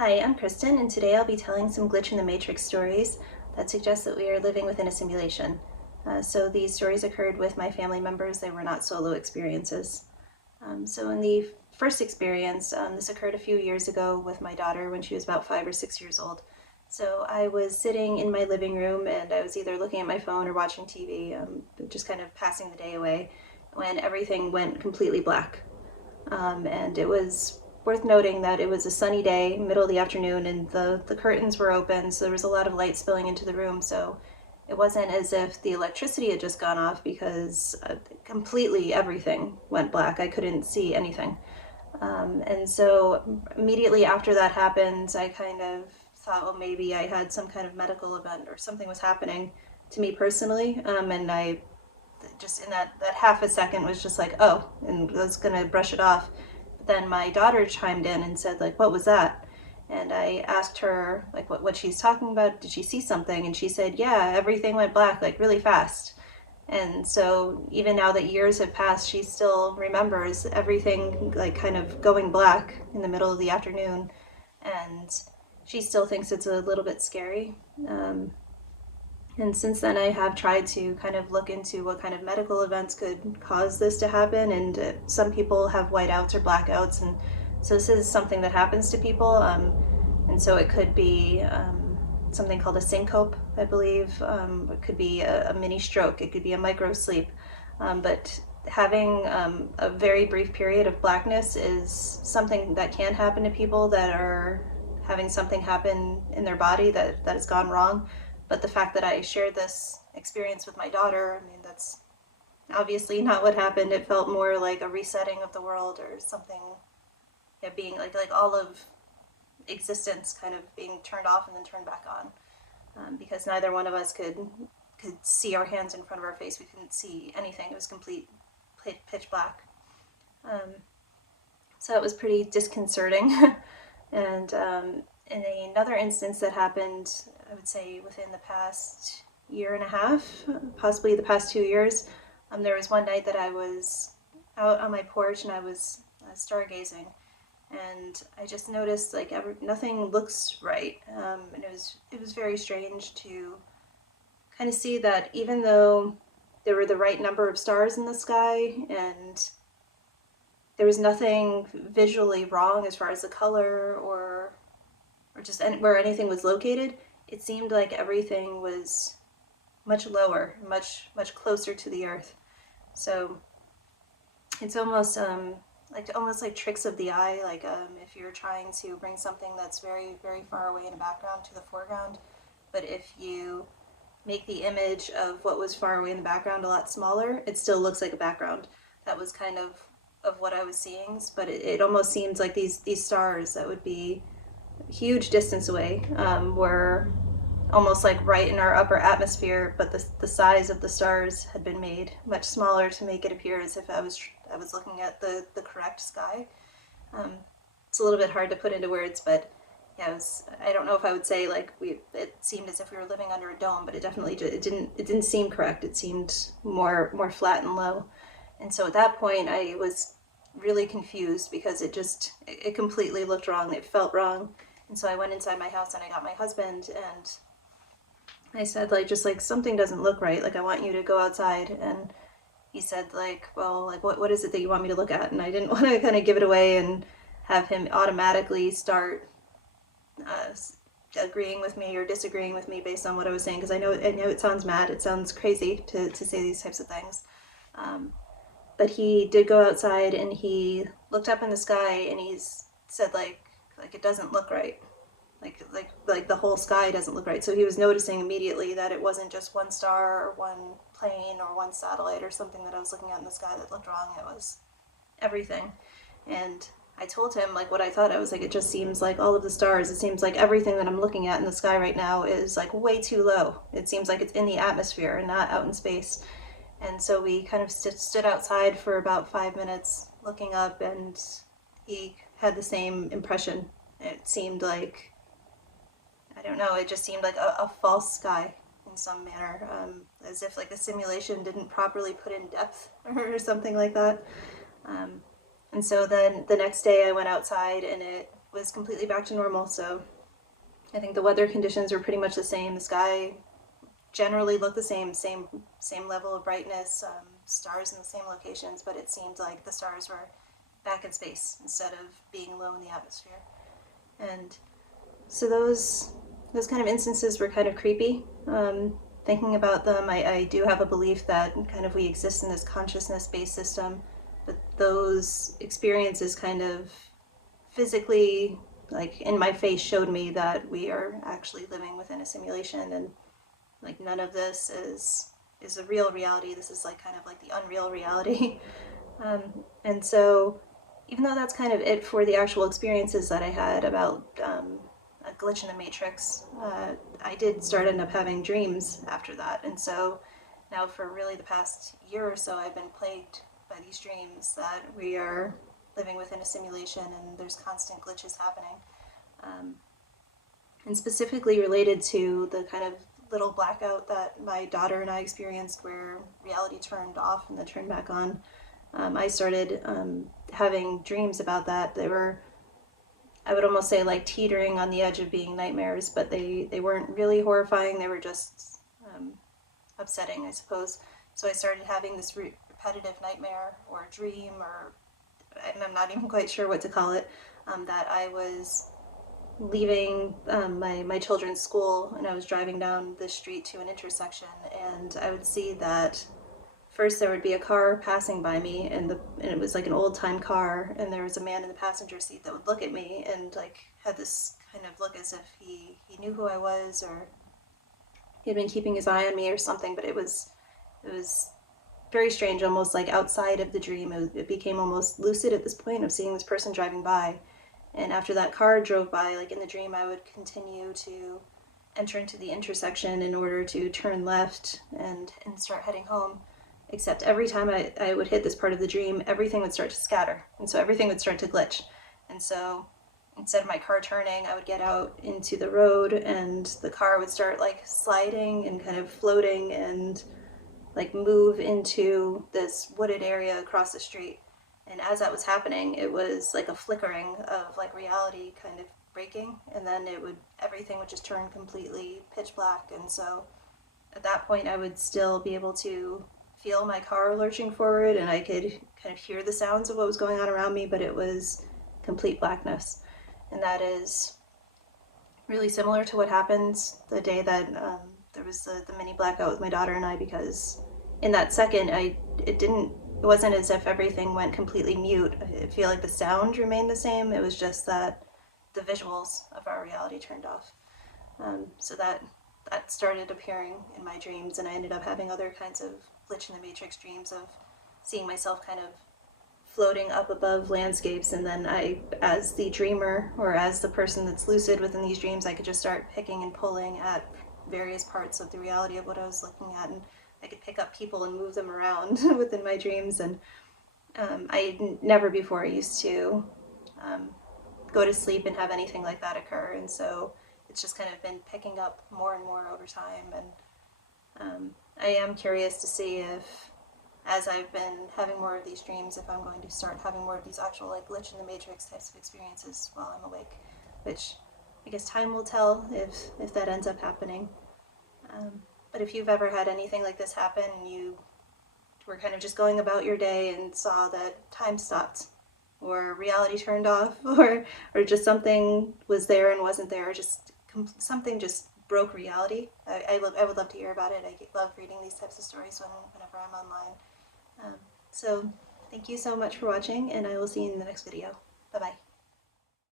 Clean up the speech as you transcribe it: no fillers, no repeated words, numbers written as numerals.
Hi, I'm Kristen, and today I'll be telling some glitch in the matrix stories that suggest that we are living within a simulation. So these stories occurred with my family members. They were not solo experiences. So in the first experience, this occurred a few years ago with my daughter when she was about 5 or 6 years old. So I was sitting in my living room and I was either looking at my phone or watching TV, just kind of passing the day away, when everything went completely black. And it was worth noting that it was a sunny day, middle of the afternoon, and the curtains were open, so there was a lot of light spilling into the room. So it wasn't as if the electricity had just gone off because completely everything went black. I couldn't see anything. And so immediately after that happened, I kind of thought, well, maybe I had some kind of medical event or something was happening to me personally. And I just in that half a second was just like, oh, and was gonna brush it off. But then my daughter chimed in and said, like, what was that? And I asked her like what she's talking about. Did she see something? And she said, yeah, everything went black like really fast. And so even now that years have passed, she still remembers everything like kind of going black in the middle of the afternoon, and she still thinks it's a little bit scary. And since then, I have tried to kind of look into what kind of medical events could cause this to happen. And some people have whiteouts or blackouts. And so this is something that happens to people. And so it could be something called a syncope, I believe. It could be a mini stroke. It could be a micro sleep. But having a very brief period of blackness is something that can happen to people that are having something happen in their body that has gone wrong. But the fact that I shared this experience with my daughter, I mean, that's obviously not what happened. It felt more like a resetting of the world or something, yeah, being like all of existence kind of being turned off and then turned back on, because neither one of us could see our hands in front of our face. We couldn't see anything. It was complete pitch black. Um, so it was pretty disconcerting. And in another instance that happened, I would say within the past year and a half, possibly the past 2 years, there was one night that I was out on my porch and I was stargazing, and I just noticed like nothing looks right, and it was very strange to kind of see that even though there were the right number of stars in the sky and there was nothing visually wrong as far as the color or just where anything was located. It seemed like everything was much lower, much closer to the earth. So it's almost like tricks of the eye. Like if you're trying to bring something that's very far away in the background to the foreground, but if you make the image of what was far away in the background a lot smaller, it still looks like a background. That was kind of what I was seeing, but it almost seems like these stars that would be a huge distance away were almost like right in our upper atmosphere, but the size of the stars had been made much smaller to make it appear as if I was looking at the correct sky. Um, it's a little bit hard to put into words, but yeah, I don't know if I would say like it seemed as if we were living under a dome, but it didn't seem correct. It seemed more flat and low. And so at that point, I was really confused because it completely looked wrong. It felt wrong. And so I went inside my house and I got my husband and I said, like, just like something doesn't look right. Like, I want you to go outside. And he said, like, well, like, what is it that you want me to look at? And I didn't want to kind of give it away and have him automatically start uh, agreeing with me or disagreeing with me based on what I was saying. Because I know it sounds mad. It sounds crazy to say these types of things. Um, but he did go outside and he looked up in the sky and he's said like it doesn't look right, like the whole sky doesn't look right. So he was noticing immediately that it wasn't just one star or one plane or one satellite or something that I was looking at in the sky that looked wrong. It was everything. And I told him like what I thought. I was like, it just seems like all of the stars, it seems like everything that I'm looking at in the sky right now is like way too low. It seems like it's in the atmosphere and not out in space. And so we kind of stood outside for about 5 minutes looking up, and he had the same impression. It seemed like, I don't know, it just seemed like a false sky in some manner, as if like the simulation didn't properly put in depth or something like that. And so then the next day I went outside and it was completely back to normal. So I think the weather conditions were pretty much the same. The sky generally looked the same level of brightness, stars in the same locations, but it seemed like the stars were back in space instead of being low in the atmosphere. And so those kind of instances were kind of creepy. Thinking about them, I do have a belief that kind of we exist in this consciousness-based system, but those experiences kind of physically, like in my face, showed me that we are actually living within a simulation, and like none of this is a real reality. This is like kind of like the unreal reality. And so even though that's kind of it for the actual experiences that I had about a glitch in the matrix, I did end up having dreams after that. And so now for really the past year or so, I've been plagued by these dreams that we are living within a simulation and there's constant glitches happening. And specifically related to the kind of little blackout that my daughter and I experienced where reality turned off and then turned back on. I started having dreams about that. They were, I would almost say, like teetering on the edge of being nightmares, but they weren't really horrifying. They were just upsetting, I suppose. So I started having this repetitive nightmare or dream, or I'm not even quite sure what to call it, that I was leaving my children's school, and I was driving down the street to an intersection, and I would see that first there would be a car passing by me, and it was like an old time car, and there was a man in the passenger seat that would look at me and like had this kind of look as if he knew who I was, or he'd been keeping his eye on me or something. But it was very strange, almost like outside of the dream. It became almost lucid at this point of seeing this person driving by. And after that car drove by, like in the dream, I would continue to enter into the intersection in order to turn left and start heading home. Except every time I would hit this part of the dream, everything would start to scatter. And so everything would start to glitch. And so instead of my car turning, I would get out into the road and the car would start like sliding and kind of floating and like move into this wooded area across the street. And as that was happening, it was like a flickering of like reality kind of breaking, and then everything would just turn completely pitch black. And so at that point I would still be able to feel my car lurching forward, and I could kind of hear the sounds of what was going on around me, but it was complete blackness. And that is really similar to what happened the day that there was the mini blackout with my daughter and I, because in that second it wasn't as if everything went completely mute. I feel like the sound remained the same. It was just that the visuals of our reality turned off. So that started appearing in my dreams, and I ended up having other kinds of glitch in the matrix dreams of seeing myself kind of floating up above landscapes, and then as the dreamer or as the person that's lucid within these dreams, I could just start picking and pulling at various parts of the reality of what I was looking at, and I could pick up people and move them around within my dreams. And I never before used to go to sleep and have anything like that occur, and so it's just kind of been picking up more and more over time. And I am curious to see if, as I've been having more of these dreams, if I'm going to start having more of these actual like glitch in the matrix types of experiences while I'm awake, which I guess time will tell if that ends up happening. But if you've ever had anything like this happen and you were kind of just going about your day and saw that time stopped, or reality turned off, or just something was there and wasn't there, or just something just broke reality, I would love to hear about it. I love reading these types of stories whenever I'm online. So thank you so much for watching, and I will see you in the next video. Bye bye.